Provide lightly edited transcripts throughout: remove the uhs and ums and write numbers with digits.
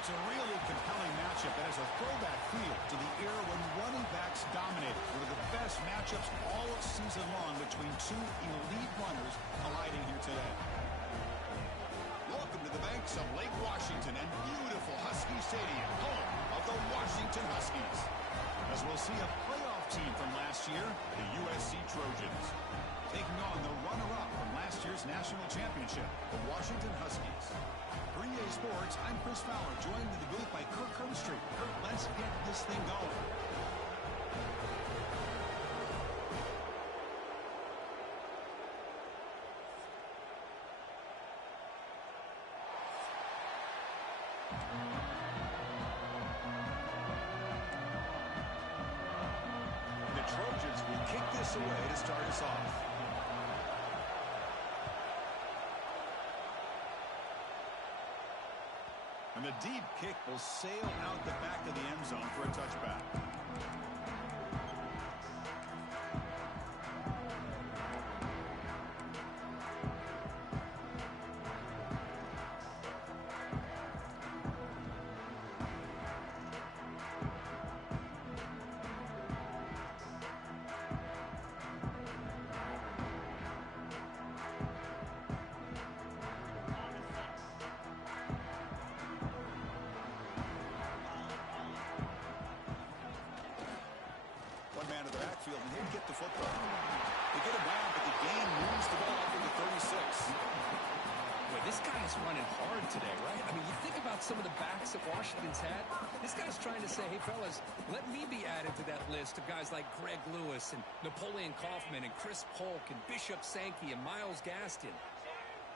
It's a really compelling matchup that has a throwback feel to the era when running backs dominated. One of the best matchups all season long between two elite runners colliding here today. Welcome to the banks of Lake Washington and beautiful Husky Stadium, home of the Washington Huskies. As we'll see a playoff team from last year, the USC Trojans, taking on the runner-up from last year's national championship, the Washington Huskies. For EA Sports, I'm Chris Fowler, joined in the booth by Kirk Herbstreit. Kirk, let's get this thing going. The Trojans will kick this away to start us off. And the deep kick will sail out the back of the end zone for a touchback. Man of the backfield, and he'll get the football. They get him down, but the game moves the ball up into 36. Boy, this guy is running hard today, right? I mean, you think about some of the backs that Washington's had. This guy's trying to say, hey, fellas, let me be added to that list of guys like Greg Lewis and Napoleon Kaufman and Chris Polk and Bishop Sankey and Myles Gaston.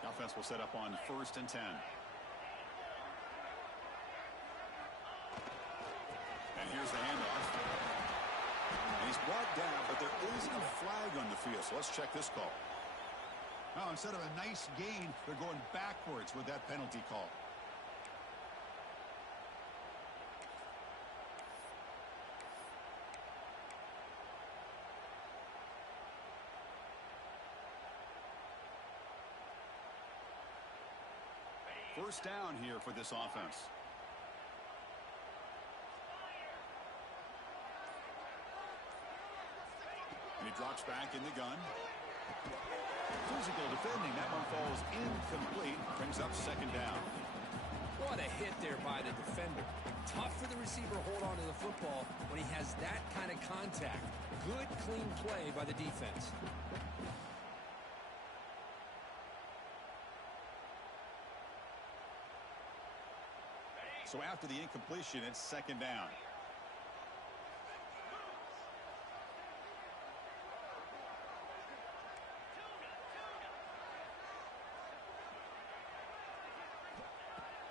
The offense will set up on 1st and 10. And here's the handoff. And he's brought down, but there is a flag on the field, so let's check this call. Now, instead of a nice gain, they're going backwards with that penalty call. First down here for this offense. And he drops back in the gun. Physical defending. That one falls incomplete. Brings up 2nd down. What a hit there by the defender. Tough for the receiver to hold on to the football when he has that kind of contact. Good, clean play by the defense. So after the incompletion, it's 2nd down.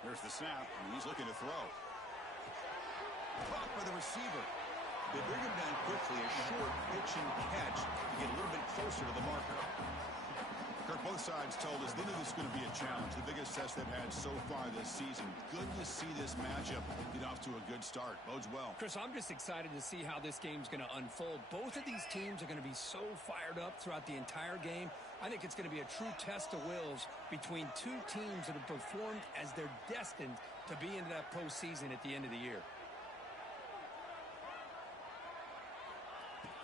There's the snap, and he's looking to throw. Caught by the receiver. They bring him down quickly, a short pitch and catch to get a little bit closer to the marker. Kirk, both sides told us they knew this was going to be a challenge, the biggest test they've had so far this season. Good to see this matchup get off to a good start. Bodes well. Chris, I'm just excited to see how this game's going to unfold. Both of these teams are going to be so fired up throughout the entire game. I think it's going to be a true test of wills between two teams that have performed as they're destined to be into that postseason at the end of the year.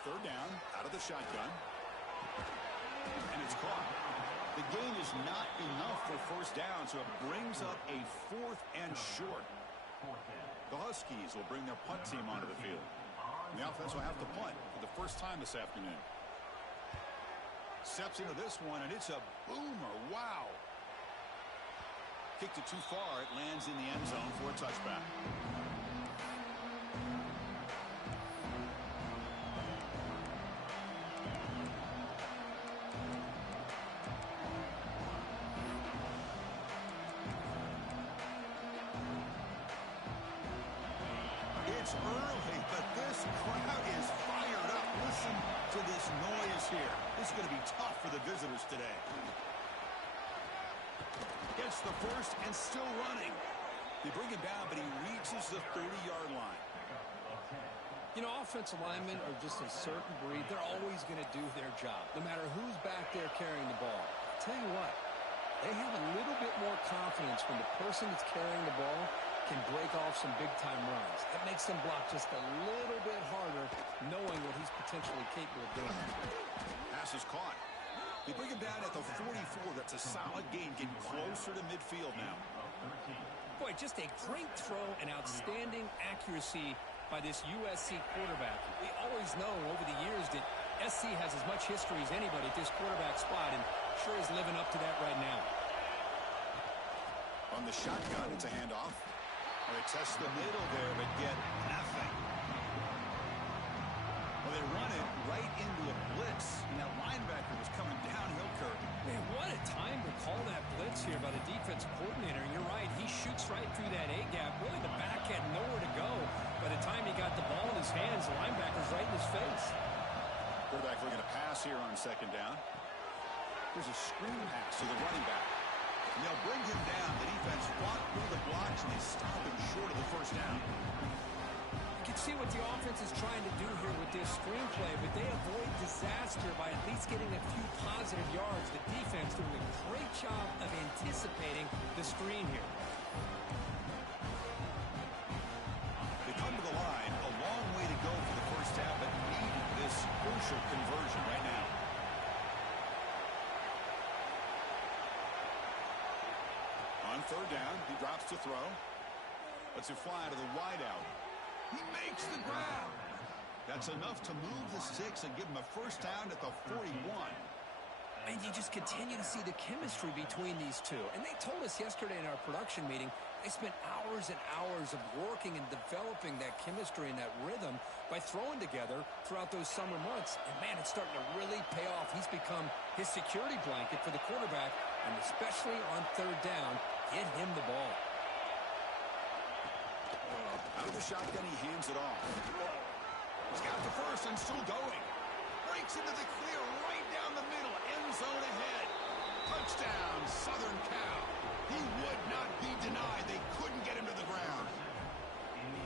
3rd down, out of the shotgun. And it's caught. The gain is not enough for 1st down, so it brings up a 4th and short. The Huskies will bring their punt team onto the field. And the offense will have to punt for the first time this afternoon. Steps into this one, and it's a boomer. Wow. Kicked it too far. It lands in the end zone for a touchback. It's early, but this crowd is fired up. Listen to this noise here. This is going to be tough for the visitors today. Gets the first and still running. They bring him down, but he reaches the 30-yard line. You know, offensive linemen are just a certain breed. They're always going to do their job, no matter who's back there carrying the ball. I'll tell you what, they have a little bit more confidence when the person that's carrying the ball can break off some big-time runs. It makes them block just a little bit harder, knowing what he's potentially capable of doing. Pass is caught. They bring him down at the 44. That's a solid gain, getting closer to midfield now. Boy, just a great throw and outstanding accuracy by this USC quarterback. We always know over the years that SC has as much history as anybody at this quarterback spot, and sure is living up to that right now. On the shotgun, it's a handoff. They test the middle there, but get nothing. Well, they run it right into a blitz, and that linebacker was coming downhill curve. Man, what a time to call that blitz here by the defense coordinator. And you're right, he shoots right through that A-gap. Really, the back had nowhere to go. By the time he got the ball in his hands, the linebacker's right in his face. Quarterback looking to pass here on second down. There's a screen pass to the running back. And they'll bring him down. The defense fought through the blocks, and they stop him short of the first down. You can see what the offense is trying to do here with this screenplay, but they avoid disaster by at least getting a few positive yards. The defense doing a great job of anticipating the screen here. They come to the line, a long way to go for the first half, but need this crucial conversion right now. On third down, he drops to throw. Lets it fly to the wideout. He makes the grab. That's enough to move the sticks and give him a first down at the 41. And you just continue to see the chemistry between these two. And they told us yesterday in our production meeting, they spent hours and hours of working and developing that chemistry and that rhythm by throwing together throughout those summer months. And, man, it's starting to really pay off. He's become his security blanket for the quarterback, and especially on third down, get him the ball. Out of the shotgun, he hands it off. He's got the first and still going. Breaks into the clear right down the middle. End zone ahead. Touchdown, Southern Cal. He would not be denied. They couldn't get him to the ground.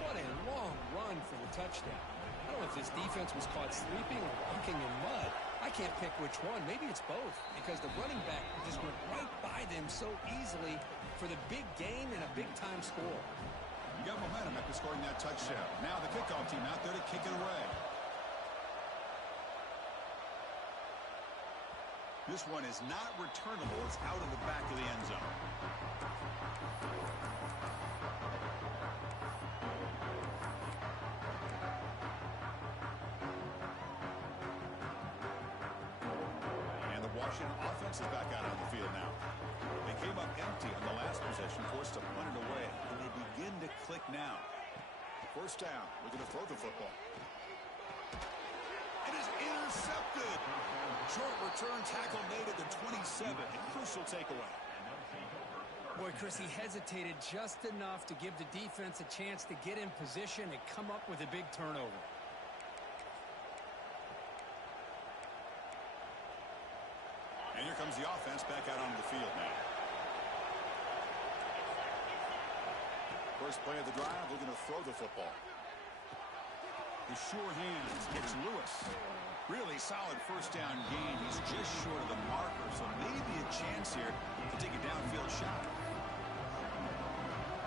What a long run for the touchdown. I don't know if this defense was caught sleeping or walking in mud. I can't pick which one. Maybe it's both, because the running back just went right by them so easily for the big gain and a big-time score. You got momentum after scoring that touchdown. Now the kickoff team out there to kick it away. This one is not returnable. It's out of the back of the end zone. And the Washington offense is back out on the field now. They came up empty on the last possession, forced to punt it away. And they begin to click now. First down. We're going to throw the football. It is intercepted. Short return tackle made at the 27. A crucial takeaway. Boy, Chris, he hesitated just enough to give the defense a chance to get in position and come up with a big turnover. And here comes the offense back out onto the field now. First play of the drive, we're going to throw the football. His sure hands. It's Lewis. Really solid first down gain. He's just short of the marker, so maybe a chance here to take a downfield shot.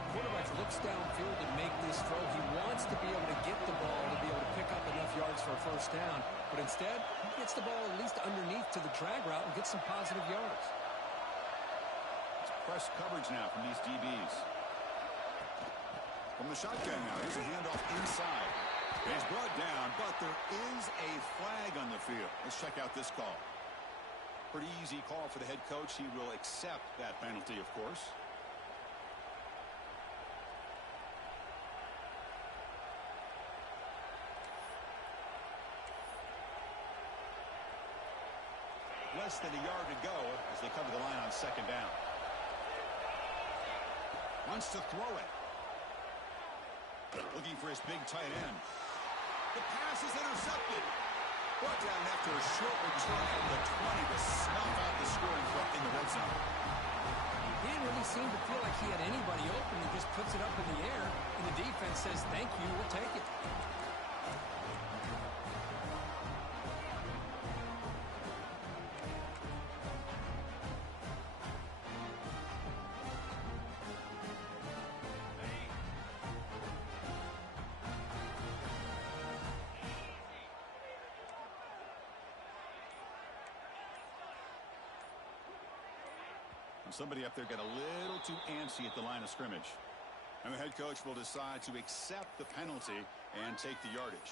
Quarterback looks downfield to make this throw. He wants to be able to get the ball to be able to pick up enough yards for a first down. But instead, he gets the ball at least underneath to the drag route and gets some positive yards. It's press coverage now from these DBs. From the shotgun now, here's a handoff inside. He's brought down, but there is a flag on the field. Let's check out this call. Pretty easy call for the head coach. He will accept that penalty, of course. Less than a yard to go as they cover the line on second down. Wants to throw it. Looking for his big tight end. The pass is intercepted. Brought down after a short return from the 20 to snuff out the scoring threat in the red zone. He didn't really seem to feel like he had anybody open. He just puts it up in the air, and the defense says, thank you, we'll take it. And somebody up there got a little too antsy at the line of scrimmage. And the head coach will decide to accept the penalty and take the yardage.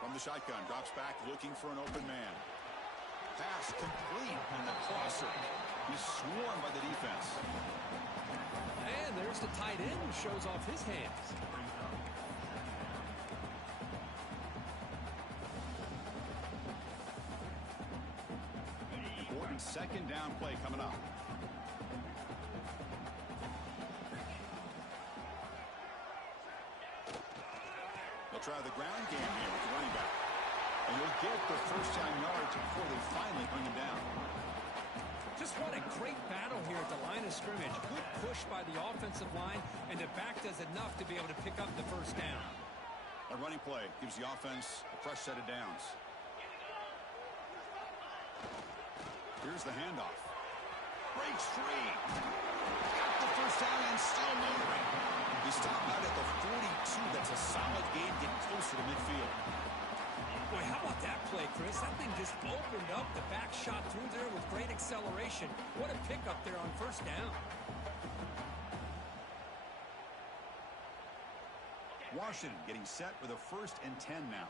From the shotgun, drops back looking for an open man. Pass complete, and the crosser. He's swarmed by the defense. And there's the tight end who shows off his hands. Important second down play coming up. They'll try the ground game here with the running back. And he'll get the first down yards before they finally bring him down. Just what a great battle here at the line of scrimmage. Good push by the offensive line, and the back does enough to be able to pick up the first down. A running play gives the offense a fresh set of downs. Here's the handoff. Breaks free. Got the first down and still moving. He stopped out at the 42. That's a solid gain, getting closer to midfield. Boy, how about that play, Chris? That thing just opened up. The back shot through there with great acceleration. What a pickup there on first down. Washington getting set with a 1st and 10 now.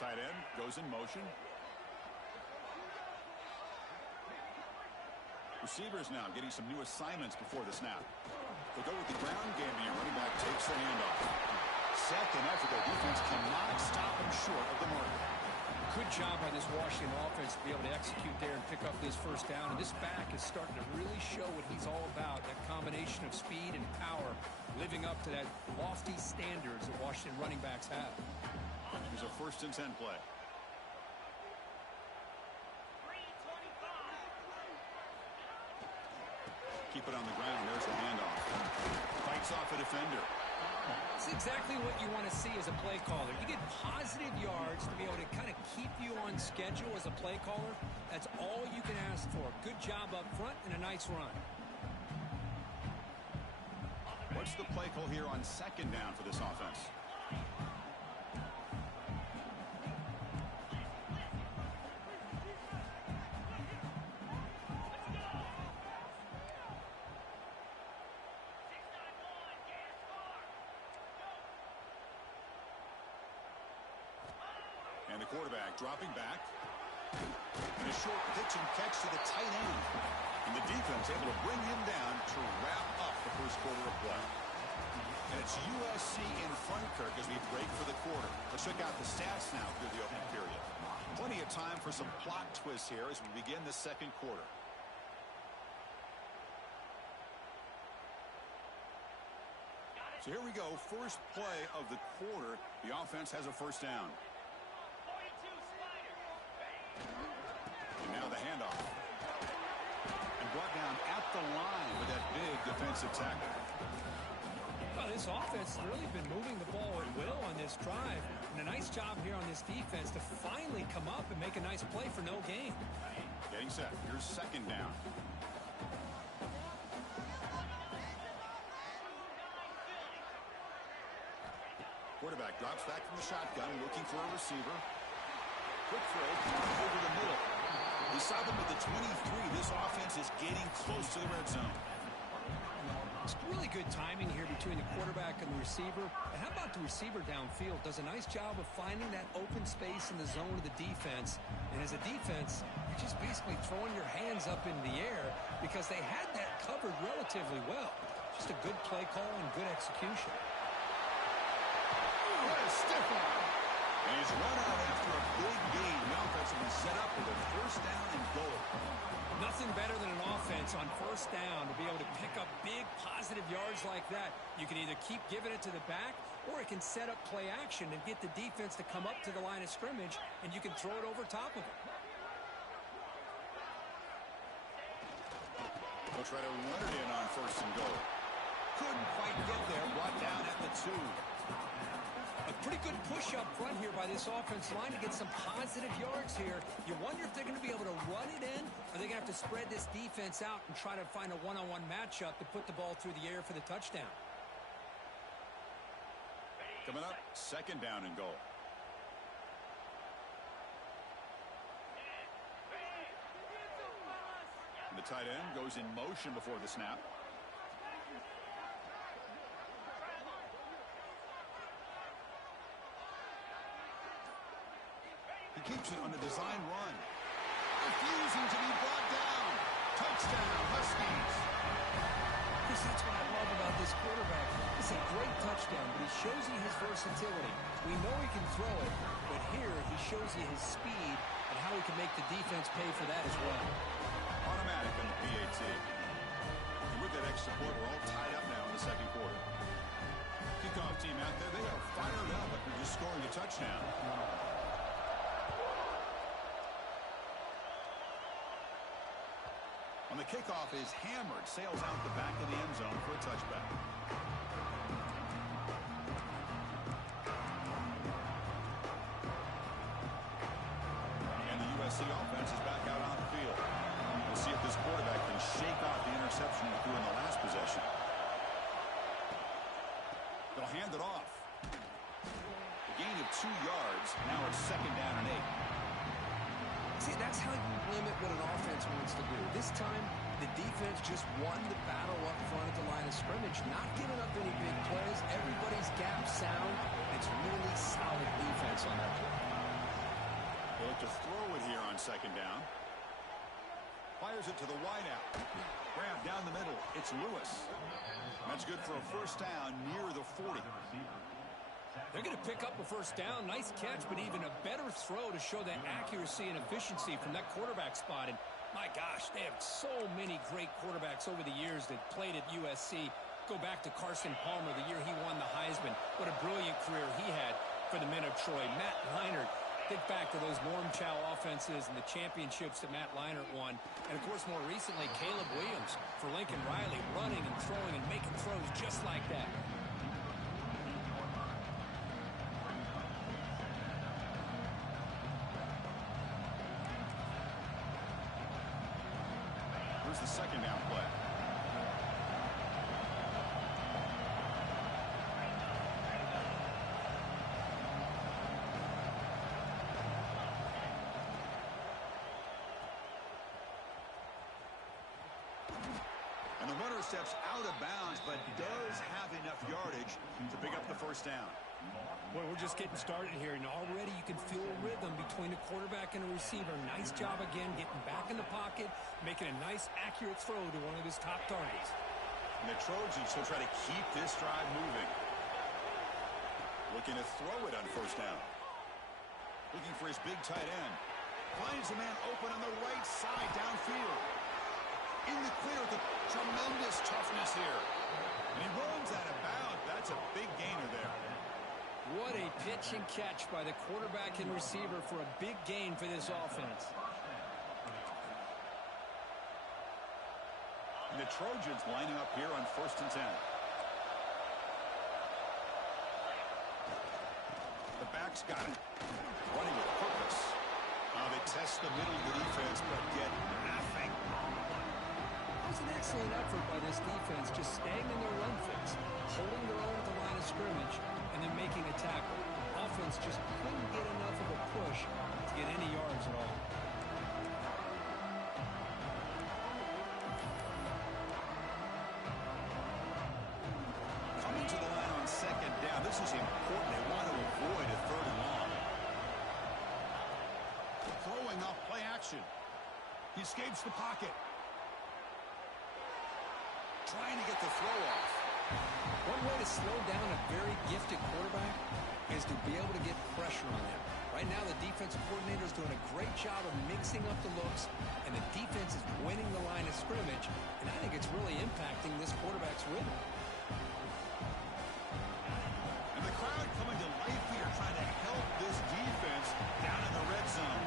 Tight end goes in motion. Receivers now getting some new assignments before the snap. They'll go with the ground game here. Running back takes the handoff. Second effort. Their defense cannot stop him short of the mark. Good job by this Washington offense to be able to execute there and pick up this first down. And this back is starting to really show what he's all about. That combination of speed and power, living up to that lofty standards that Washington running backs have. Here's a 1st and 10 play. Keep it on the ground. There's the handoff. Fights off a defender. That's exactly what you want to see as a play caller. You get positive yards to be able to kind of keep you on schedule as a play caller. That's all you can ask for. Good job up front and a nice run. What's the play call here on second down for this offense? And the quarterback dropping back. And a short pitch and catch to the tight end. And the defense able to bring him down to wrap up the first quarter of play. And it's USC in front, Kirk, as we break for the quarter. Let's check out the stats now through the opening period. Plenty of time for some plot twists here as we begin the second quarter. So here we go. First play of the quarter. The offense has a first down. And now the handoff. And brought down at the line with that big defensive tackle. Well, this offense has really been moving the ball at will on this drive. And a nice job here on this defense to finally come up and make a nice play for no gain. Getting set. Here's second down. Quarterback drops back from the shotgun, looking for a receiver. Quick throw over the middle. We saw them with the 23. This offense is getting close to the red zone. It's really good timing here between the quarterback and the receiver. And how about the receiver downfield? Does a nice job of finding that open space in the zone of the defense. And as a defense, you're just basically throwing your hands up in the air because they had that covered relatively well. Just a good play call and good execution. What a stiff arm. And he's run out after a big gain. The offense will be set up with a first down and goal. Nothing better than an offense on first down to be able to pick up big positive yards like that. You can either keep giving it to the back or it can set up play action and get the defense to come up to the line of scrimmage and you can throw it over top of it. They'll try to run it in on first and goal. Couldn't quite get there. Brought down at the 2. A pretty good push up front here by this offense line to get some positive yards here. You wonder if they're going to be able to run it in, or they're going to have to spread this defense out and try to find a one-on-one matchup to put the ball through the air for the touchdown. Coming up, 2nd down and goal. And the tight end goes in motion before the snap. He keeps it on the design run. Refusing to be brought down. Touchdown, Huskies. Chris, that's what I love about this quarterback. It's a great touchdown, but he shows you his versatility. We know he can throw it, but here he shows you his speed and how he can make the defense pay for that as well. Automatic on the PAT. And with that extra point, we're all tied up now in the 2nd quarter. Kickoff team out there, they are fired up after just scoring a touchdown. On the kickoff is hammered, sails out the back of the end zone for a touchback. And the USC offense is back out on the field. We'll see if this quarterback can shake off the interception he threw in the last possession. They'll hand it off. A gain of 2 yards. Now it's 2nd down and 8. See, that's how you limit what an offense wants to do. This time, the defense just won the battle up front at the line of scrimmage, not giving up any big plays. Everybody's gap sound. It's really solid defense on that play. They look to throw it here on 2nd down. Fires it to the wideout. Grab down the middle. It's Lewis. That's good for a 1st down near the 40. They're going to pick up a 1st down. Nice catch, but even a better throw to show that accuracy and efficiency from that quarterback spot. And my gosh, they have so many great quarterbacks over the years that played at USC. Go back to Carson Palmer, the year he won the Heisman. What a brilliant career he had for the men of Troy. Matt Leinart, think back to those Norm Chow offenses and the championships that Matt Leinart won. And, of course, more recently, Caleb Williams for Lincoln Riley, running and throwing and making throws just like that. Here's the 2nd down play. And the runner steps out of bounds, but does have enough yardage to pick up the 1st down. Boy, we're just getting started here, and already you can feel a rhythm between a quarterback and a receiver. Nice job again, getting back in the pocket, making a nice, accurate throw to one of his top targets. And the Trojans will try to keep this drive moving. Looking to throw it on 1st down. Looking for his big tight end. Finds a man open on the right side downfield. In the clear, the tremendous toughness here. And he runs out of bounds. That's a big gainer there. What a pitch and catch by the quarterback and receiver for a big gain for this offense. And the Trojans lining up here on 1st and 10. The back's got it. Running with purpose. Now they test the middle of the defense, but get nothing. That was an excellent effort by this defense, just staying in their run fix, holding their own at the line of scrimmage, and then making a tackle. Offense just couldn't get enough of a push to get any yards at all. Coming to the line on 2nd down. This is important. They want to avoid a 3rd and long. Throwing off play action. He escapes the pocket. Trying to get the throw off. One way to slow down a very gifted quarterback is to be able to get pressure on him. Right now, the defensive coordinator is doing a great job of mixing up the looks, and the defense is winning the line of scrimmage, and I think it's really impacting this quarterback's rhythm. And the crowd coming to life here, trying to help this defense down in the red zone.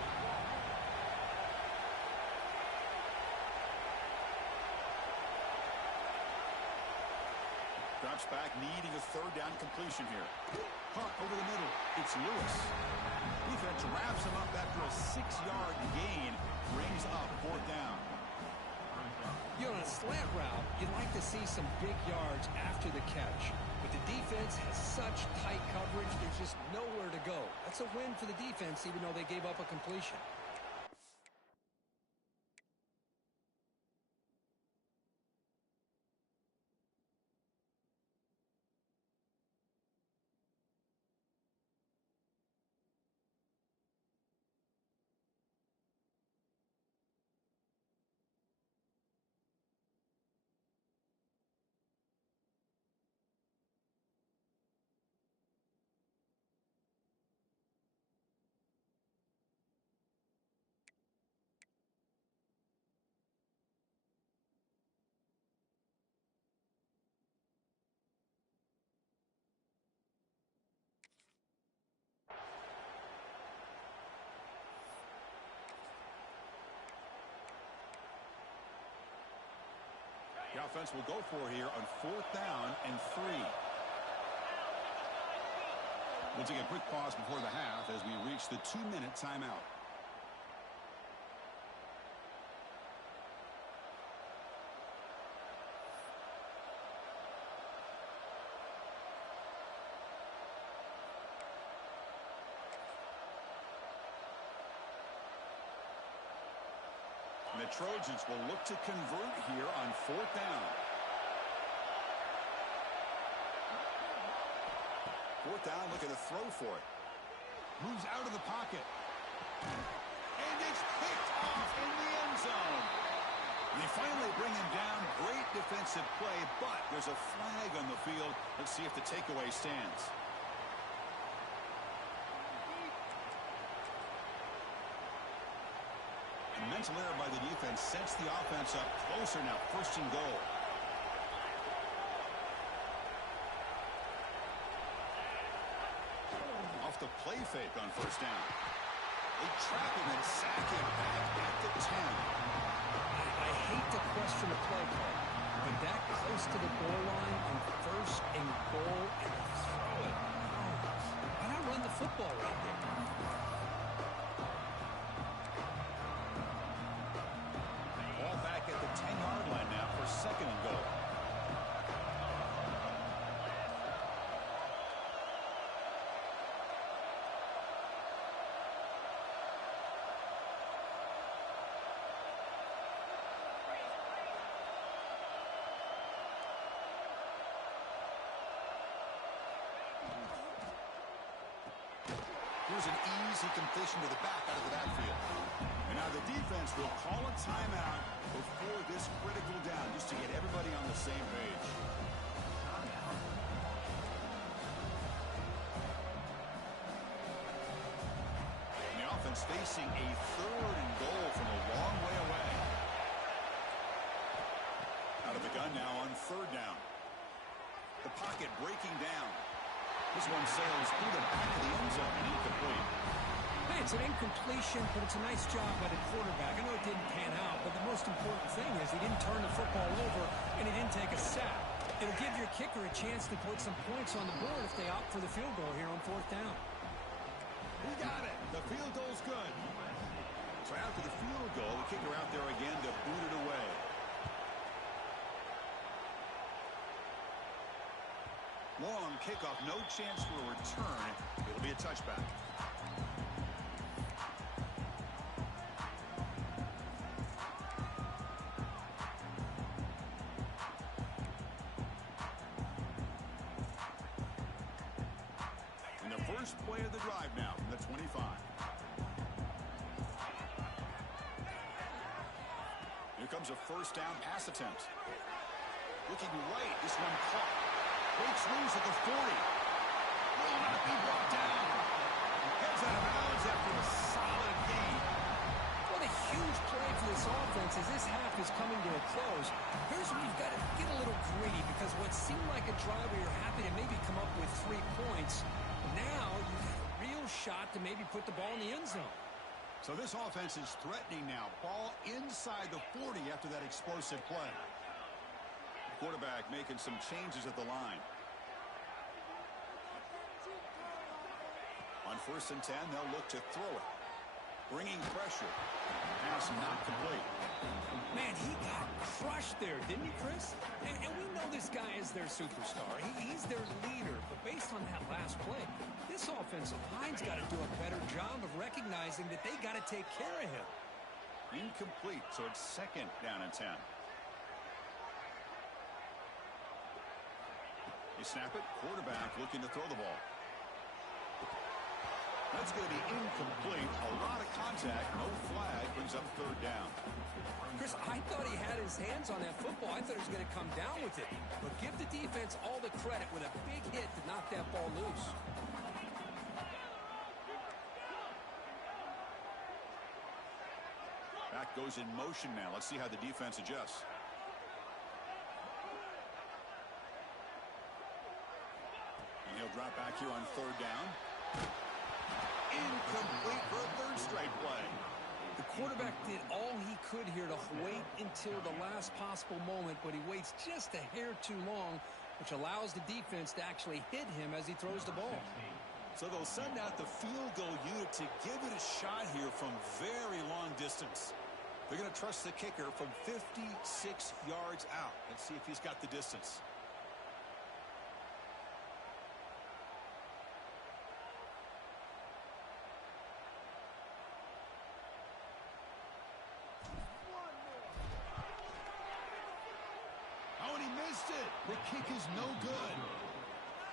Drops back, needing a third down completion here. Caught over the middle. It's Lewis. Defense wraps him up after a 6-yard gain. Brings up fourth down. You know, on a slant route, you'd like to see some big yards after the catch. But the defense has such tight coverage, there's just nowhere to go. That's a win for the defense, even though they gave up a completion. The offense will go for here on fourth down and 3. We'll take a quick pause before the half as we reach the 2-minute timeout. The Trojans will look to convert here on fourth down. Fourth down, looking to throw for it. Moves out of the pocket. And it's picked off in the end zone. They finally bring him down. Great defensive play, but there's a flag on the field. Let's see if the takeaway stands. Mental error by the defense sets the offense up closer now. First and goal. Off the play fake on first down. They trap him and sack him back at the 10. I hate to question the play call, but that close to the goal line on first and goal and throw it. Why not run the football right there? Back at the 10-yard line now for second and goal. Here's an easy completion to the back out of the backfield. And now the defense will call a timeout before this critical down, just to get everybody on the same page. And the offense facing a third and goal from a long way away. Out of the gun now on third down. The pocket breaking down. This one sails through the back of the end zone and incomplete. Hey, it's an incompletion, but it's a nice job by the quarterback. I know it didn't pan out, but the most important thing is he didn't turn the football over and he didn't take a sack. It'll give your kicker a chance to put some points on the board if they opt for the field goal here on fourth down. We got it. The field goal's good. So after the field goal, the kicker out there again to boot it away. Long kickoff, no chance for a return. It'll be a touchback. And the first play of the drive now from the 25. Here comes a first down pass attempt. Looking right, this one caught. Breaks loose at the 40. Will not be brought down. Heads out of bounds after a solid gain. What a huge play for this offense as this half is coming to a close. Here's where you've got to get a little greedy because what seemed like a drive where you're happy to maybe come up with 3 points, now you've got a real shot to maybe put the ball in the end zone. So this offense is threatening now. Ball inside the 40 after that explosive play. quarterback making some changes at the line. On 1st and 10, they'll look to throw it. Bringing pressure. Pass not complete. Man, he got crushed there, didn't he, Chris? And we know this guy is their superstar. He's their leader. But based on that last play, this offensive line's got to do a better job of recognizing that they got to take care of him. Incomplete, so it's 2nd down and 10. You snap it. Quarterback looking to throw the ball. That's going to be incomplete. A lot of contact. No flag. Brings up 3rd down. Chris, I thought he had his hands on that football. I thought he was going to come down with it. But give the defense all the credit with a big hit to knock that ball loose. Back goes in motion now. Let's see how the defense adjusts. And he'll drop back here on 3rd down. Incomplete for a 3rd straight play. The quarterback did all he could here to wait until the last possible moment, but he waits just a hair too long, which allows the defense to actually hit him as he throws the ball. So they'll send out the field goal unit to give it a shot here from very long distance. They're going to trust the kicker from 56 yards out. Let's see if he's got the distance. Oh, and he missed it. The kick is no good.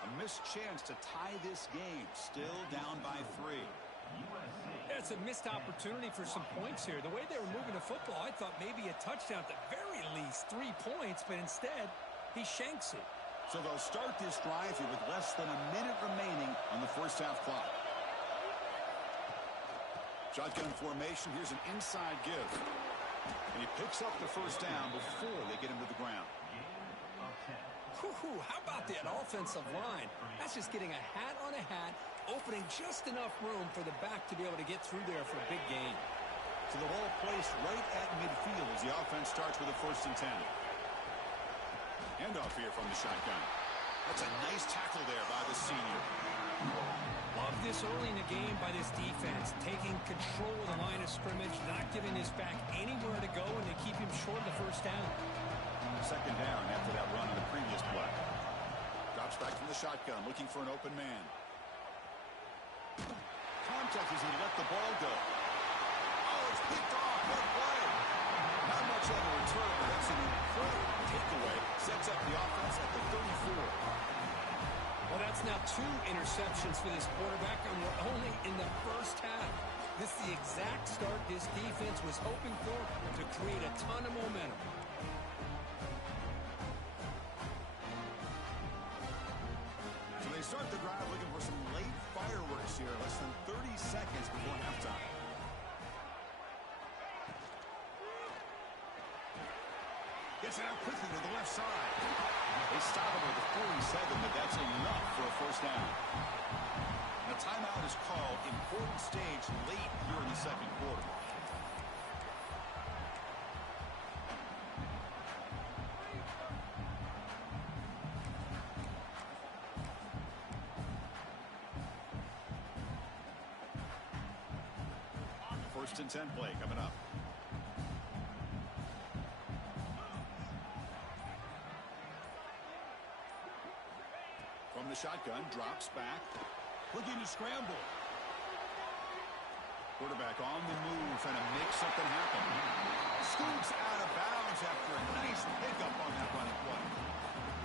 A missed chance to tie this game. Still down by 3. It's a missed opportunity for some points here. The way they were moving the football, I thought maybe a touchdown at the very least, 3 points, but instead, he shanks it. So they'll start this drive here with less than a minute remaining on the 1st half clock. Shotgun formation. Here's an inside give. And he picks up the 1st down before they get him to the ground. How about that offensive line? That's just getting a hat on a hat, opening just enough room for the back to be able to get through there for a big gain. So the ball placed right at midfield as the offense starts with a 1st and 10. Handoff here from the shotgun. That's a nice tackle there by the senior. Love this early in the game by this defense, taking control of the line of scrimmage, not giving his back anywhere to go, and they keep him short of the 1st down. 2nd down after that run on the previous play. Drops back from the shotgun, looking for an open man. Contact as he let the ball go. Oh, it's picked off. What a play. Not much on the return, but that's an important takeaway. Sets up the offense at the 34. Well, that's now 2 interceptions for this quarterback, and we're only in the 1st half. This is the exact start this defense was hoping for to create a ton of momentum. So they start the drive looking for some late fireworks here. Less than 30 seconds before halftime. Gets it out quickly to the left side. They stop him at the 47, but that's enough for a 1st down. And a timeout is called. Important stage late here in the 2nd quarter. First and 10 play coming up. From the shotgun, drops back, looking to scramble. Quarterback on the move, trying to make something happen. Scoots out of bounds after a nice pickup on that running play.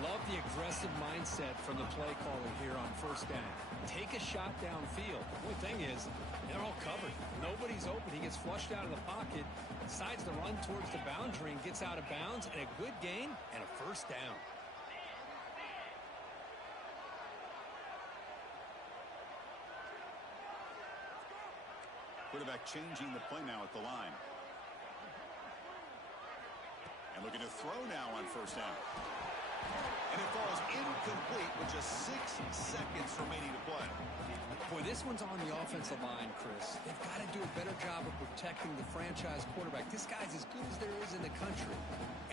Love the aggressive mindset from the play caller here on 1st down. Take a shot downfield. The only thing is, they're all covered. Nobody's open. He gets flushed out of the pocket, decides to run towards the boundary and gets out of bounds, and a good gain and a 1st down. Quarterback changing the play now at the line. And looking to throw now on 1st down. And it falls incomplete with just 6 seconds remaining to play. Boy, this one's on the offensive line, Chris. They've got to do a better job of protecting the franchise quarterback. This guy's as good as there is in the country.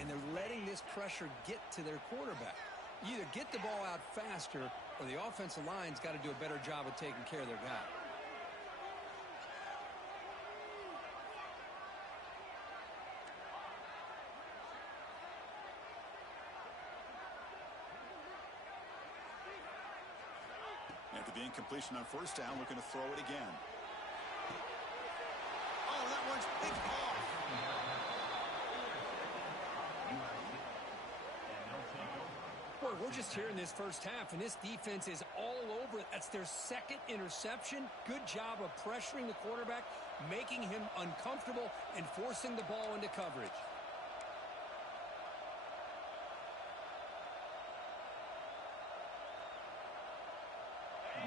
And they're letting this this pressure get to their quarterback? You either get the ball out faster or the offensive line's got to do a better job of taking care of their guy. After the incompletion on first down, looking to throw it again. Oh, that one's picked off. Boy, we're just here in this first half, and this defense is all over it. That's their second interception. Good job of pressuring the quarterback, making him uncomfortable, and forcing the ball into coverage.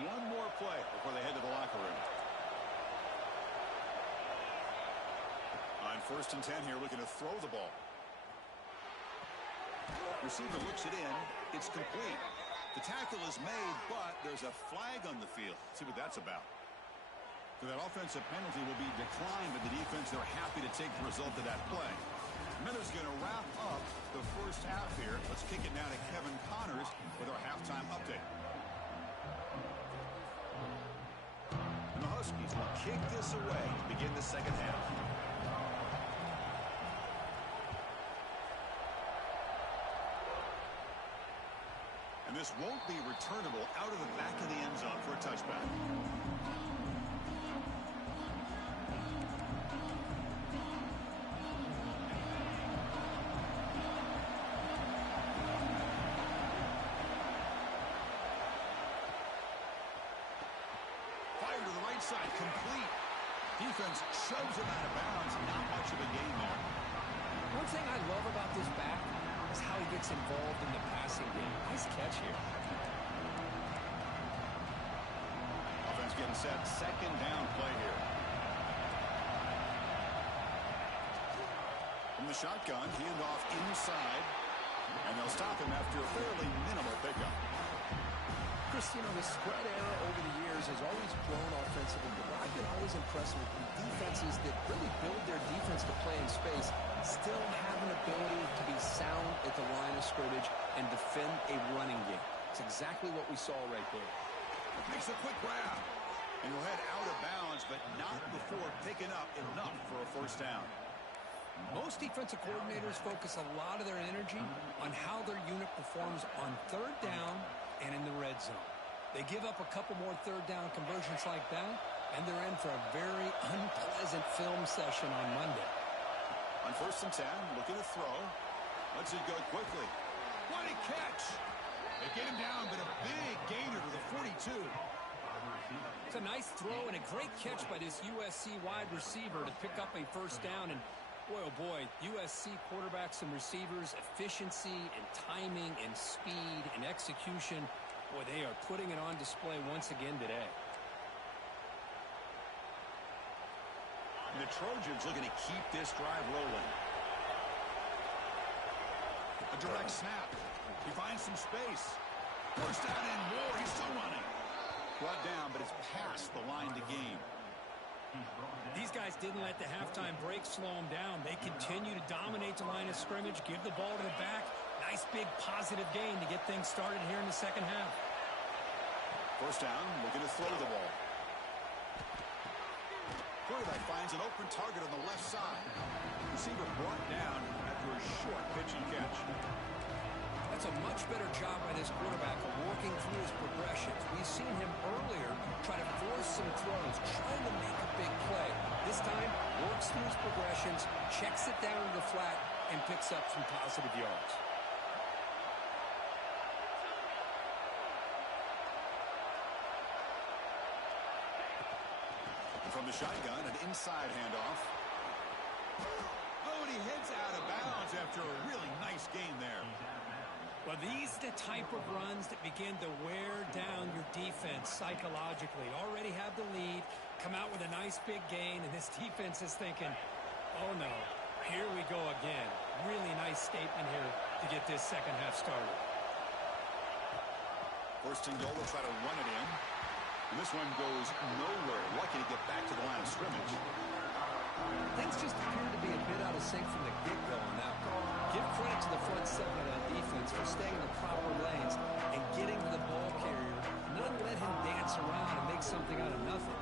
One more play before they head to the locker room. On 1st and 10 here, looking to throw the ball. Receiver looks it in. It's complete. The tackle is made, but there's a flag on the field. Let's see what that's about. So that offensive penalty will be declined by the defense. They're happy to take the result of that play. Miller's going to wrap up the first half here. Let's kick it now to Kevin Connors with our halftime update. And the Huskies will kick this away to begin the second half. And this won't be returnable out of the back of the end zone for a touchback. Fire to the right side, complete. Defense shoves him out of bounds. Not much of a gain there. One thing I love about this back is how he gets involved in the passing game. Nice catch here. Offense getting set. Second down play here. From the shotgun, handoff inside. And they'll stop him after a fairly minimal pickup. Chris, you know, the spread era over the years has always grown offensively, but I've been always impressed with defenses that really build their defense to play in space, still have an ability to be sound at the line of scrimmage and defend a running game. It's exactly what we saw right there. Makes a quick grab. And he'll head out of bounds, but not before picking up enough for a first down. Most defensive coordinators focus a lot of their energy on how their unit performs on third down and in the red zone. They give up a couple more third down conversions like that, and they're in for a very unpleasant film session on Monday. On 1st and 10, looking to throw. Lets it go quickly. What a catch! They get him down, but a big gainer to the 42. It's a nice throw and a great catch by this USC wide receiver to pick up a first down. And boy, oh boy, USC quarterbacks and receivers, efficiency and timing and speed and execution. Boy, they are putting it on display once again today. The Trojans looking to keep this drive rolling. A direct snap. He finds some space. First down and more. He's still running. Brought down, but it's past the line to gain. These guys didn't let the halftime break slow them down. They continue to dominate the line of scrimmage, give the ball to the back. Nice big positive gain to get things started here in the second half. First down, looking to throw the ball. Quarterback finds an open target on the left side. Receiver brought down after a short pitch and catch. That's a much better job by this quarterback of working through his progressions. We've seen him earlier try to force some throws, trying to make a big play. This time, works through his progressions, checks it down to the flat, and picks up some positive yards. From the shotgun, an inside handoff. Oh, and he heads out of bounds after a really nice gain there. Well, these are the type of runs that begin to wear down your defense psychologically. Already have the lead, come out with a nice big gain, and this defense is thinking, oh no, here we go again. Really nice statement here to get this second half started. First and goal, they'll try to run it in. And this one goes nowhere. Lucky to get back to the line of scrimmage. Things just appear to be a bit out of sync from the get-go on that one. Give credit to the front seven of that defense for staying in the proper lanes and getting to the ball carrier, not let him dance around and make something out of nothing.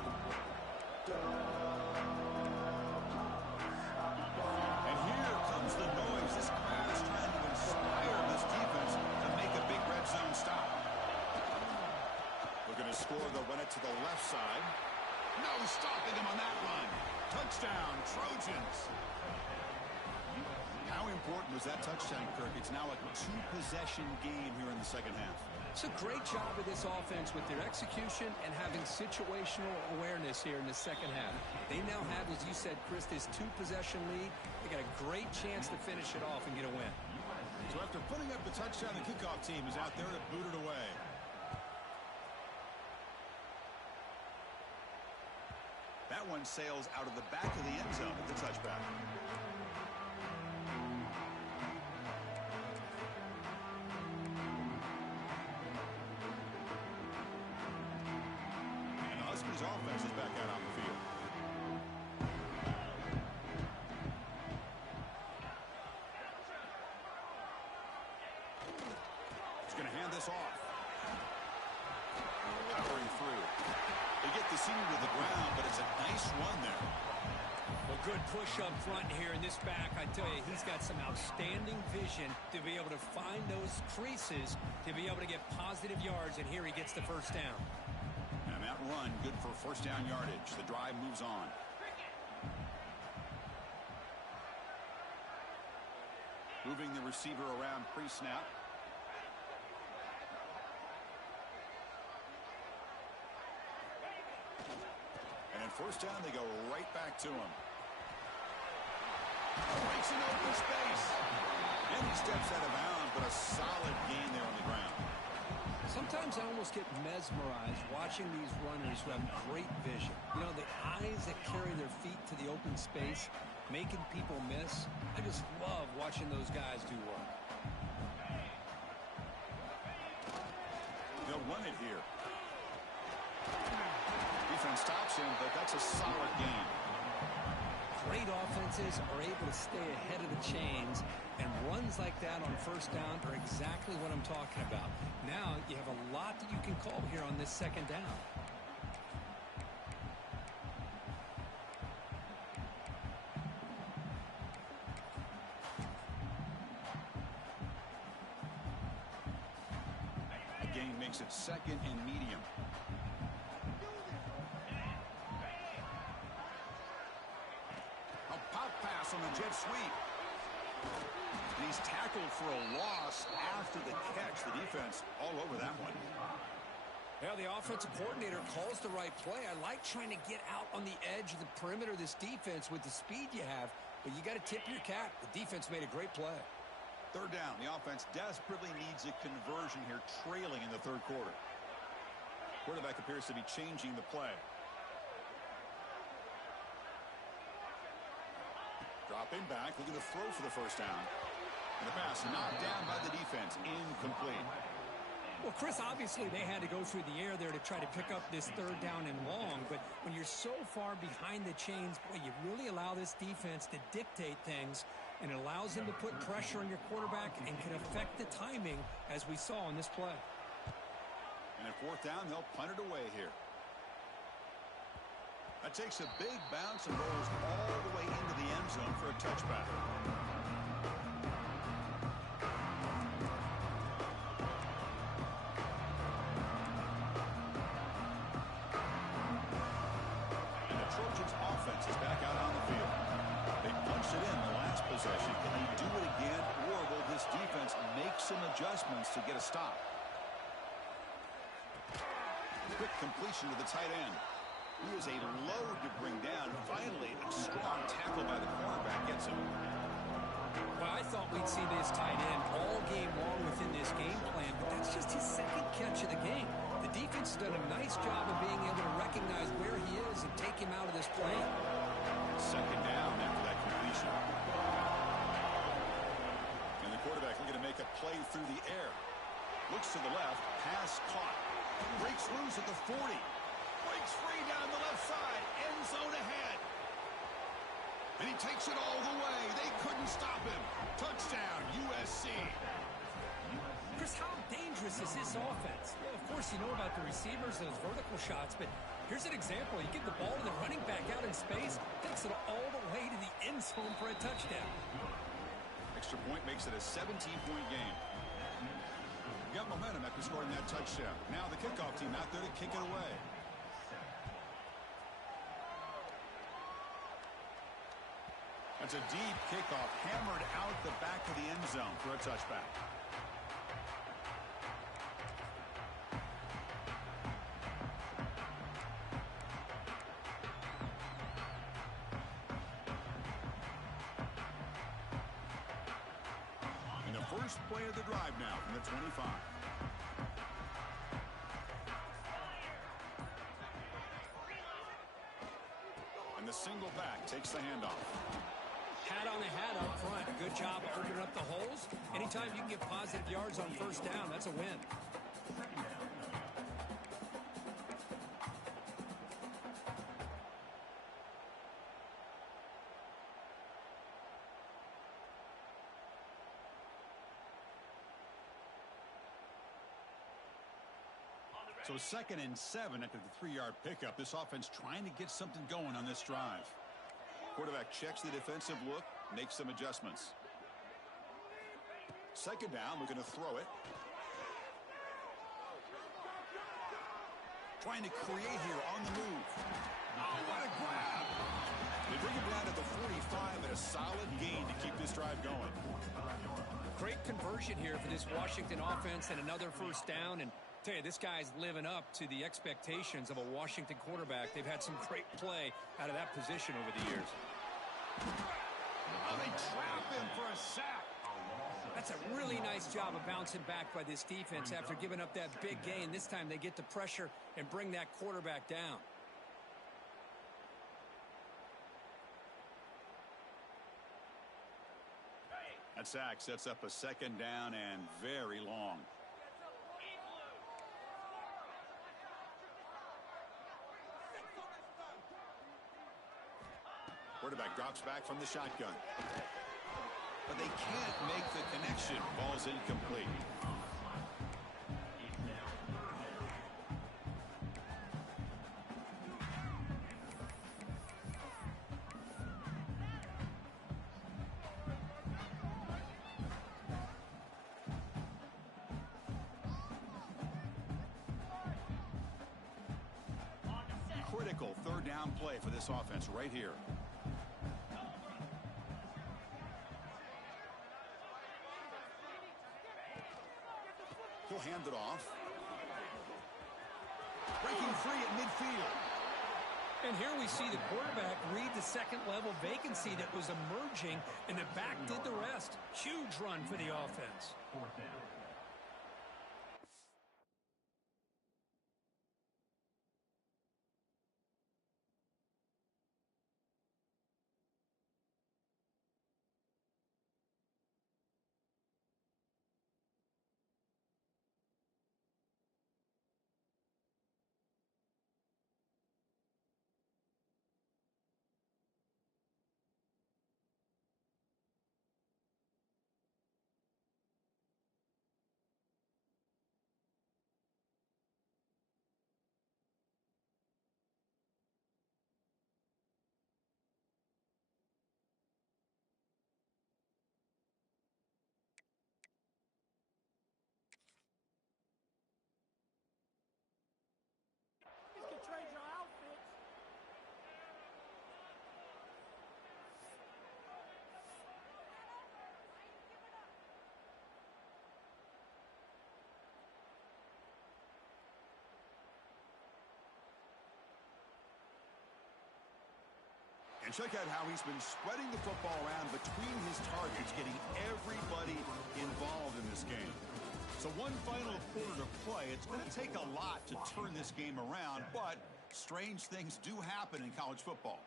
And here comes the noise. This crowd is trying to inspire this defense to make a big red zone stop. Looking to score, they'll run it to the left side. No stopping him on that run. Touchdown, Trojans. How important was that touchdown, Kirk? It's now a two-possession game here in the second half. It's a great job of this offense with their execution and having situational awareness here in the second half. They now have, as you said, Chris, this two-possession lead. They got a great chance to finish it off and get a win. So after putting up the touchdown, the kickoff team is out there to boot it away. That one sails out of the back of the end zone with the touchback. And the Huskies offense is back out on the field. He's going to hand this off. Powering through. They get the senior to the ground, but it's a nice run there. Well, good push up front here in this back. I tell you, he's got some outstanding vision to be able to find those creases, to be able to get positive yards, and here he gets the first down. And that run, good for first down yardage. The drive moves on. Moving the receiver around pre-snap. And first down, they go right back to him. Breaks an open space. And he steps out of bounds, but a solid gain there on the ground. Sometimes I almost get mesmerized watching these runners who have great vision. You know, the eyes that carry their feet to the open space, making people miss. I just love watching those guys do work. They'll run it here. Defense stops him, but that's a solid gain. Great offenses are able to stay ahead of the chains, and runs like that on first down are exactly what I'm talking about. Now you have a lot that you can call here on this second down. The gain makes it second and medium. On the jet sweep. And he's tackled for a loss after the catch. The defense all over that one. Well, the offensive coordinator calls the right play. I like trying to get out on the edge of the perimeter of this defense with the speed you have, but you got to tip your cap. The defense made a great play. Third down. The offense desperately needs a conversion here, trailing in the third quarter. Quarterback appears to be changing the play. Dropping back, looking to throw for the first down. And the pass knocked down by the defense, incomplete. Well, Chris, obviously they had to go through the air there to try to pick up this third down and long, but when you're so far behind the chains, boy, you really allow this defense to dictate things, and it allows them to put pressure on your quarterback and can affect the timing, as we saw in this play. And at fourth down, they'll punt it away here. That takes a big bounce and rolls all the way into the end zone for a touchback. And the Trojans offense is back out on the field. They punched it in the last possession. Can they do it again, or will this defense make some adjustments to get a stop? Quick completion to the tight end. He is a load to bring down. Finally, a strong tackle by the cornerback gets him. Well, I thought we'd see this tight end all game long within this game plan, but that's just his second catch of the game. The defense has done a nice job of being able to recognize where he is and take him out of this play. Second down after that completion. And the quarterback looking to make a play through the air. Looks to the left, pass caught. Breaks loose at the 40. Breaks free down the left side. End zone ahead. And he takes it all the way. They couldn't stop him. Touchdown, USC. Chris, how dangerous is this offense? Well, of course, you know about the receivers, those vertical shots, but here's an example. You give the ball to the running back out in space, takes it all the way to the end zone for a touchdown. Extra point makes it a 17-point game. You got momentum after scoring that touchdown. Now the kickoff team out there to kick it away. That's a deep kickoff, hammered out the back of the end zone for a touchback. And the first play of the drive now from the 25. And the single back takes the handoff. Hat on the hat up front. Good job opening up the holes. Anytime you can get positive yards on first down, that's a win. So 2nd and 7 after the 3-yard pickup. This offense trying to get something going on this drive. Quarterback checks the defensive look, makes some adjustments. 2nd down, looking to throw it. Trying to create here on the move. Oh, what a grab! They bring him down to the 45 and a solid gain to keep this drive going. Great conversion here for this Washington offense and another first down. And tell you, this guy's living up to the expectations of a Washington quarterback. They've had some great play out of that position over the years. Oh, they trap him for a sack. That's a really nice job of bouncing back by this defense after giving up that big gain. This time they get the pressure and bring that quarterback down. That sack sets up a 2nd down and very long. Quarterback drops back from the shotgun. But they can't make the connection. Ball's incomplete. Critical 3rd down play for this offense right here. He'll hand it off. Breaking free at midfield. And here we see the quarterback read the 2nd level vacancy that was emerging, and the back did the rest. Huge run for the offense. 4th down. And check out how he's been spreading the football around between his targets, getting everybody involved in this game. So one final quarter to play. It's going to take a lot to turn this game around, but strange things do happen in college football.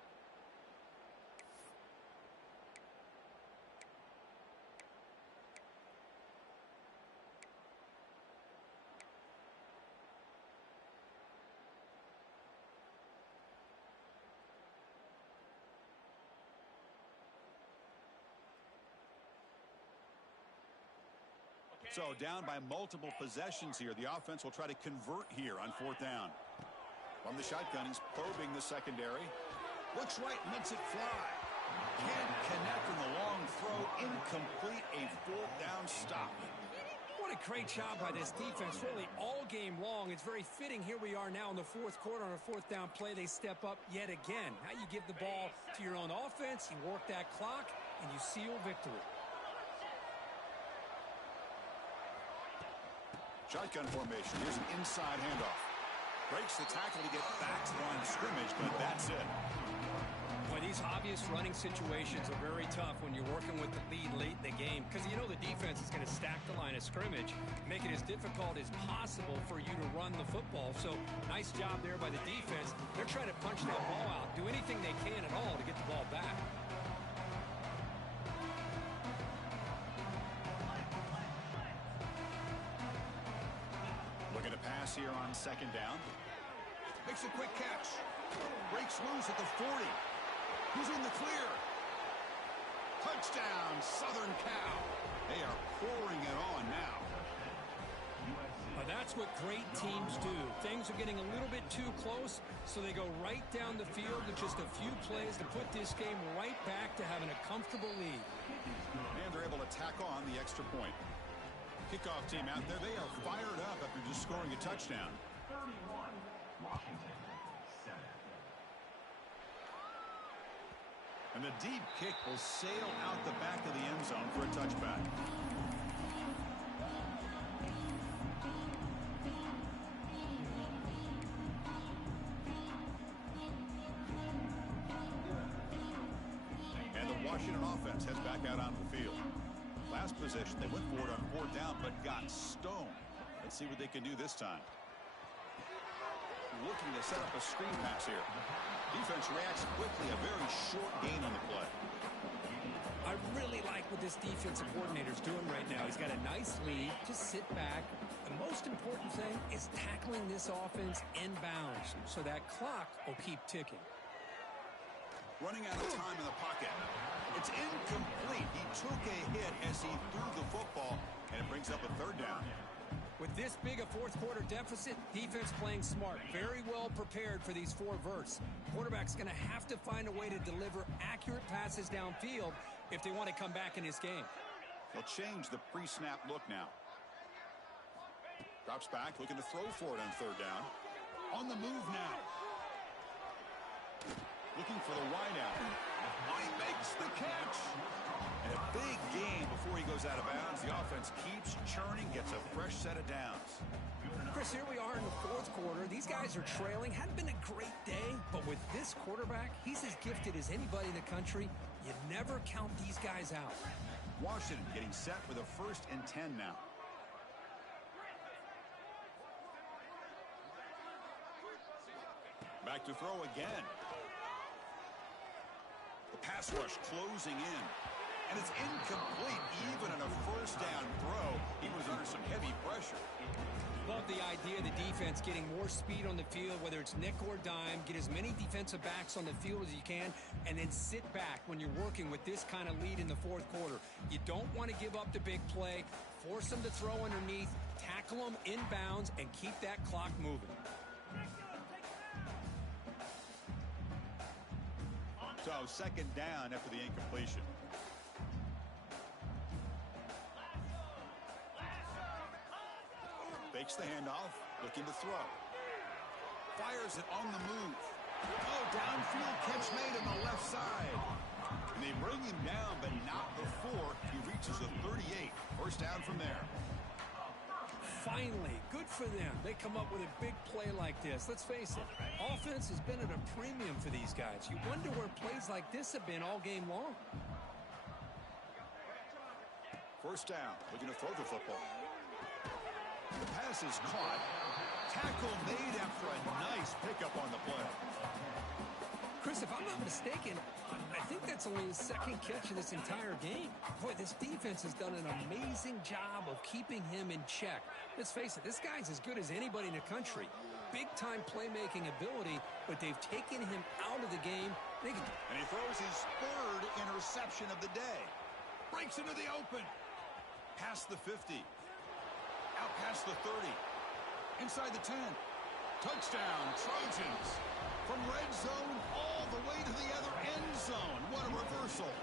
So down by multiple possessions here. The offense will try to convert here on 4th down. From the shotgun, he's probing the secondary. Looks right, lets it fly. Can't connect in the long throw. Incomplete, a 4th down stop. What a great job by this defense, really all game long. It's very fitting. Here we are now in the 4th quarter on a 4th down play. They step up yet again. Now you give the ball to your own offense, you work that clock, and you seal victory. Shotgun formation. Here's an inside handoff. Breaks the tackle to get back to the line of scrimmage, but that's it. Well, these obvious running situations are very tough when you're working with the lead late in the game because you know the defense is going to stack the line of scrimmage, make it as difficult as possible for you to run the football. So nice job there by the defense. They're trying to punch that ball out, do anything they can at all to get the ball back. Looking to pass here on 2nd down. Makes a quick catch. Breaks loose at the 40. Who's in the clear? Touchdown, Southern Cal. They are pouring it on now. That's what great teams do. Things are getting a little bit too close, so they go right down the field with just a few plays to put this game right back to having a comfortable lead. And they're able to tack on the extra point. Kickoff team out there, they are fired up after just scoring a touchdown. 31, Washington, 7. And the deep kick will sail out the back of the end zone for a touchback. And the Washington offense heads back out onto the field. Last possession, they went for it on 4th down, but got stoned. Let's see what they can do this time. Looking to set up a screen pass here. Defense reacts quickly, a very short gain on the play. I really like what this defensive coordinator is doing right now. He's got a nice lead. Just sit back. The most important thing is tackling this offense inbounds so that clock will keep ticking. Running out of time in the pocket. It's incomplete. He took a hit as he threw the football, and it brings up a 3rd down. With this big a 4th quarter deficit, defense playing smart, very well prepared for these 4 verts. Quarterback's going to have to find a way to deliver accurate passes downfield if they want to come back in this game. They'll change the pre-snap look now. Drops back, looking to throw for it on 3rd down. On the move now. Looking for the wideout. Oh, he makes the catch. And a big gain before he goes out of bounds. The offense keeps churning, gets a fresh set of downs. Chris, here we are in the 4th quarter. These guys are trailing. Hadn't been a great day, but with this quarterback, he's as gifted as anybody in the country. You never count these guys out. Washington getting set for the 1st and 10 now. Back to throw again. The pass rush closing in. And it's incomplete. Even in a 1st down throw, he was under some heavy pressure. Love the idea of the defense getting more speed on the field, whether it's nickel or dime. Get as many defensive backs on the field as you can, and then sit back when you're working with this kind of lead in the 4th quarter. You don't want to give up the big play. Force them to throw underneath, tackle them inbounds, and keep that clock moving. So 2nd down after the incompletion. Fakes the handoff, looking to throw. Fires it on the move. Oh, downfield catch made on the left side. And they bring him down, but not before he reaches the 38. 1st down from there. Finally, good for them. They come up with a big play like this. Let's face it, offense has been at a premium for these guys. You wonder where plays like this have been all game long. 1st down, looking to throw the football. The pass is caught. Tackle made after a nice pickup on the play. Chris, if I'm not mistaken, I think that's only his 2nd catch of this entire game. Boy, this defense has done an amazing job of keeping him in check. Let's face it, this guy's as good as anybody in the country. Big-time playmaking ability, but they've taken him out of the game. And he throws his 3rd interception of the day. Breaks into the open. Past the 50. Out past the 30. Inside the 10. Touchdown, Trojans. From red zone all the way to the other end zone. What a reversal.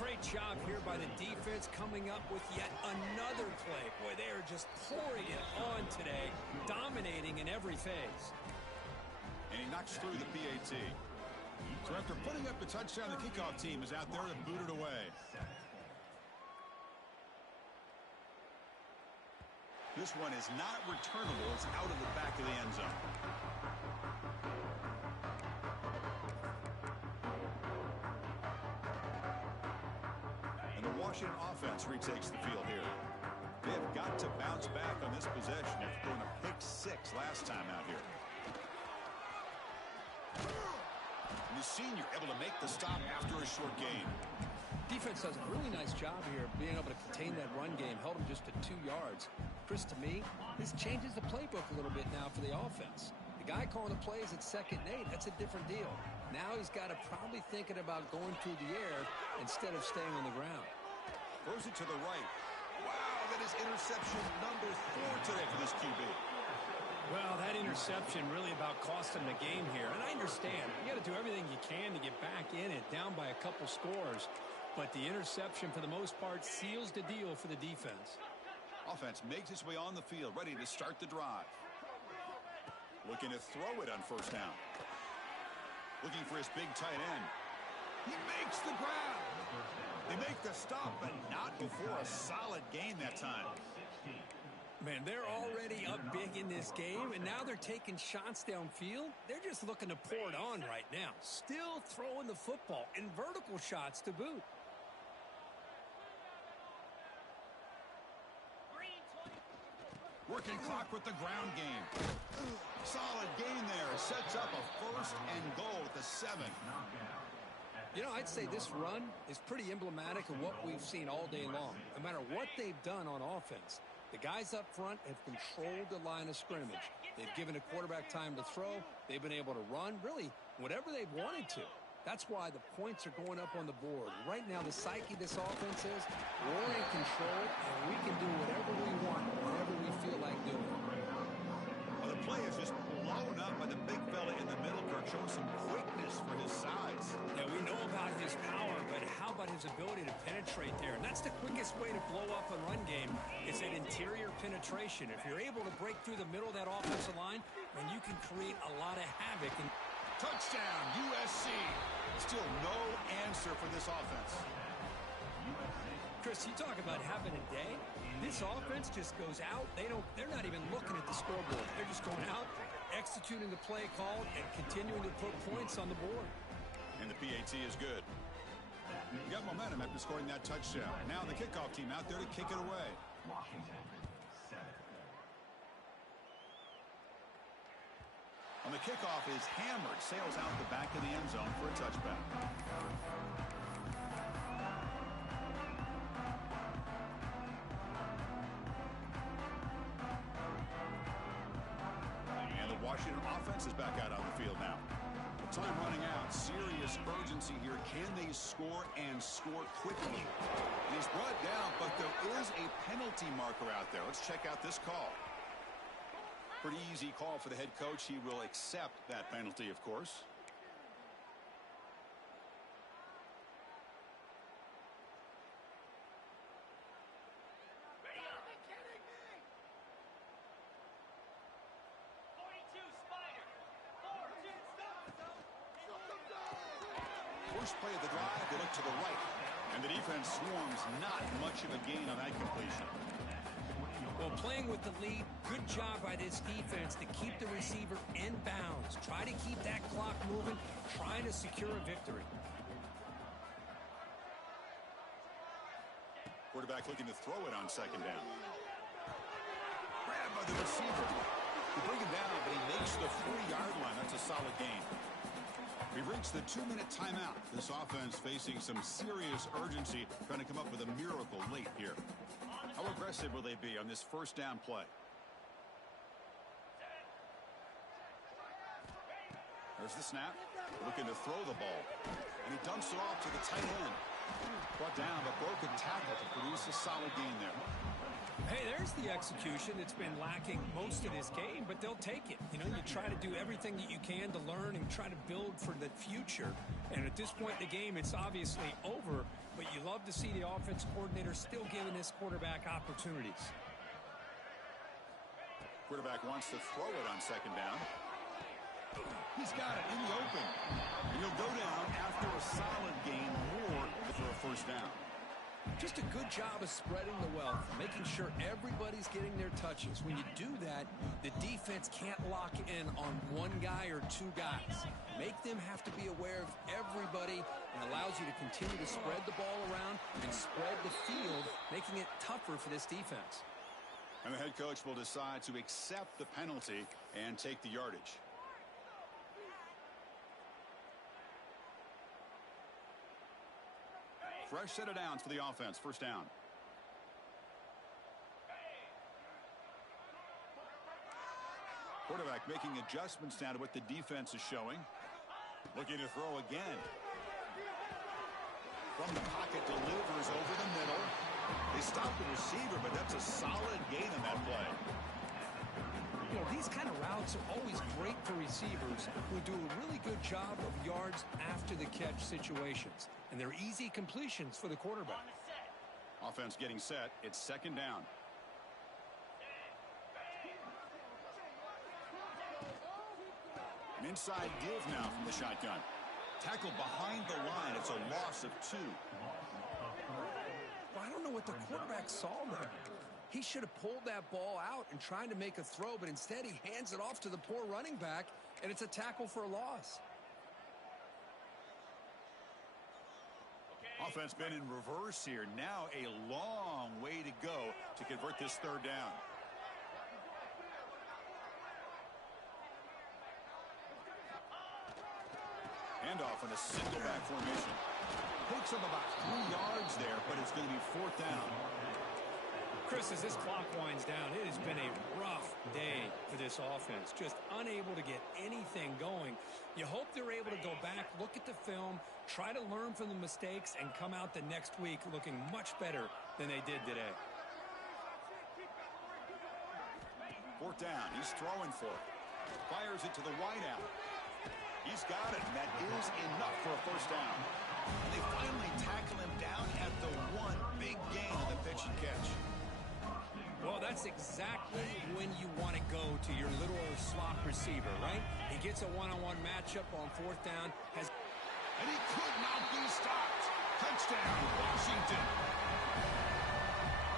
Great job here by the defense coming up with yet another play. Boy, they are just pouring it on today, dominating in every phase. And he knocks through the PAT. So after putting up the touchdown, the kickoff team is out there to boot it away. This one is not returnable. It's out of the back of the end zone. And the Washington offense retakes the field here. They have got to bounce back on this possession after throwing a pick 6 last time out here. And the senior able to make the stop after a short gain. Defense does a really nice job here being able to contain that run game, held him just to 2 yards. Chris, to me, this changes the playbook a little bit now for the offense. The guy calling the plays at 2nd and 8, that's a different deal. Now he's got to probably thinking about going through the air instead of staying on the ground. Throws it to the right. Wow, that is interception number 4 today for this QB. Well, that interception really about cost him the game here. And I understand. You got to do everything you can to get back in it, down by a couple scores. But the interception, for the most part, seals the deal for the defense. Offense makes its way on the field, ready to start the drive. Looking to throw it on 1st down. Looking for his big tight end. He makes the grab. They make the stop, but not before a solid gain that time. Man, they're already up big in this game, and now they're taking shots downfield. They're just looking to pour it on right now. Still throwing the football, and vertical shots to boot. Working clock with the ground game. Solid gain there. Sets up a 1st and goal at the 7. You know, I'd say this run is pretty emblematic of what we've seen all day long. No matter what they've done on offense, the guys up front have controlled the line of scrimmage. They've given the quarterback time to throw. They've been able to run, really, whatever they've wanted to. That's why the points are going up on the board. Right now, the psyche of this offense is we're in control, and we can do whatever we want, whenever we feel like doing it. Well, the play is just blown up by the big fella in the middle. Kirk showing some quickness for his size. Yeah, we know about his power, but how about his ability to penetrate there? And that's the quickest way to blow up a run game. It's that interior penetration. If you're able to break through the middle of that offensive line, then you can create a lot of havoc. And touchdown, USC. Still no answer for this offense. Chris, you talk about having a day. This offense just goes out. They're not even looking at the scoreboard. They're just going out, executing the play called, and continuing to put points on the board. And the PAT is good. You got momentum after scoring that touchdown. Now the kickoff team out there to kick it away. Washington, 7. On the kickoff is hammered, sails out the back of the end zone for a touchback. And the Washington offense is back out on the field now. Time running out. Serious urgency here. Can they score and score quickly? And he's brought down, but there is a penalty marker out there. Let's check out this call. Pretty easy call for the head coach. He will accept that penalty, of course. First play of the drive, they look to the right. And the defense swarms, not much of a gain on that completion. Well, playing with the lead, good job by this defense to keep the receiver in bounds. Try to keep that clock moving, trying to secure a victory. Quarterback looking to throw it on 2nd down. Grabbed by the receiver. They bring him down, but he makes the 40-yard line. That's a solid gain. We've reached the 2-minute timeout. This offense facing some serious urgency, trying to come up with a miracle late here. How aggressive will they be on this 1st down play? There's the snap. Looking to throw the ball. And he dumps it off to the tight end. Brought down, but broken tackle to produce a solid gain there. Hey, there's the execution that's been lacking most of this game, but they'll take it. You know, you try to do everything that you can to learn and try to build for the future. And at this point in the game, it's obviously over, but you love to see the offense coordinator still giving this quarterback opportunities. Quarterback wants to throw it on second down. He's got it in the open. And he'll go down after a solid gain, more for a first down. Just a good job of spreading the wealth, making sure everybody's getting their touches. When you do that, the defense can't lock in on one guy or two guys. Make them have to be aware of everybody and allows you to continue to spread the ball around and spread the field, making it tougher for this defense. And the head coach will decide to accept the penalty and take the yardage. Fresh set of downs for the offense. First down. Quarterback making adjustments now to what the defense is showing. Looking to throw again. From the pocket, delivers over the middle. They stop the receiver, but that's a solid gain on that play. You know, these kind of routes are always great for receivers who do a really good job of yards after the catch situations. And they're easy completions for the quarterback. Offense getting set. It's second down. An inside give now from the shotgun. Tackled behind the line. It's a loss of 2. Well, I don't know what the quarterback saw there. He should have pulled that ball out and tried to make a throw, but instead he hands it off to the poor running back, and it's a tackle for a loss. Offense been in reverse here. Now a long way to go to convert this third down. Handoff in a single back formation. Takes up about 3 yards there, but it's going to be fourth down. Chris, as this clock winds down, it has been a rough day for this offense. Just unable to get anything going. You hope they're able to go back, look at the film, try to learn from the mistakes, and come out the next week looking much better than they did today. Fourth down. He's throwing for it. Fires it to the wideout. He's got it, and that is enough for a first down. And they finally tackle him down at the one. Big gain on the pitch and catch. Well, that's exactly when you want to go to your little slot receiver, right? He gets a one-on-one matchup on fourth down. And he could not be stopped. Touchdown, Washington.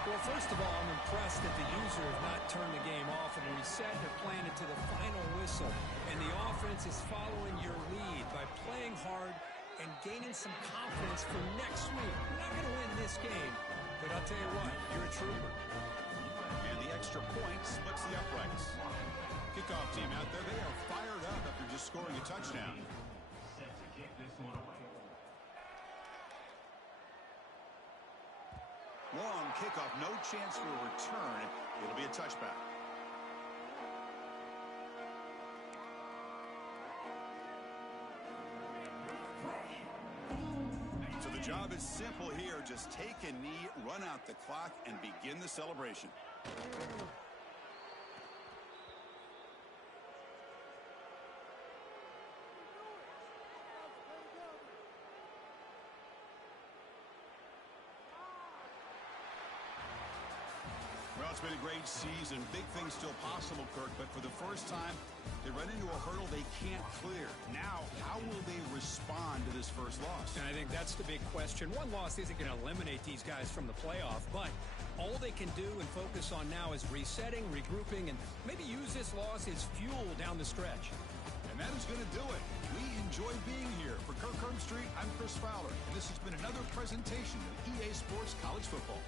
Well, first of all, I'm impressed that the user has not turned the game off and reset the plan to the final whistle. And the offense is following your lead by playing hard and gaining some confidence for next week. We're not going to win this game, but I'll tell you what, you're a trooper. And the extra point splits the uprights. Kickoff team out there, they are fired up after just scoring a touchdown. Set to kick this one away. Long kickoff, no chance for a return. It'll be a touchback. So the job is simple here. Just take a knee, run out the clock, and begin the celebration. Well, it's been a great season. Big things still possible, Kirk, but for the first time, they run into a hurdle they can't clear. Now, how will they respond to this first loss? And I think that's the big question. One loss isn't going to eliminate these guys from the playoff, but all they can do and focus on now is resetting, regrouping, and maybe use this loss as fuel down the stretch. And that is going to do it. We enjoy being here. For Kirk Herbstreit, I'm Chris Fowler, and this has been another presentation of EA Sports College Football.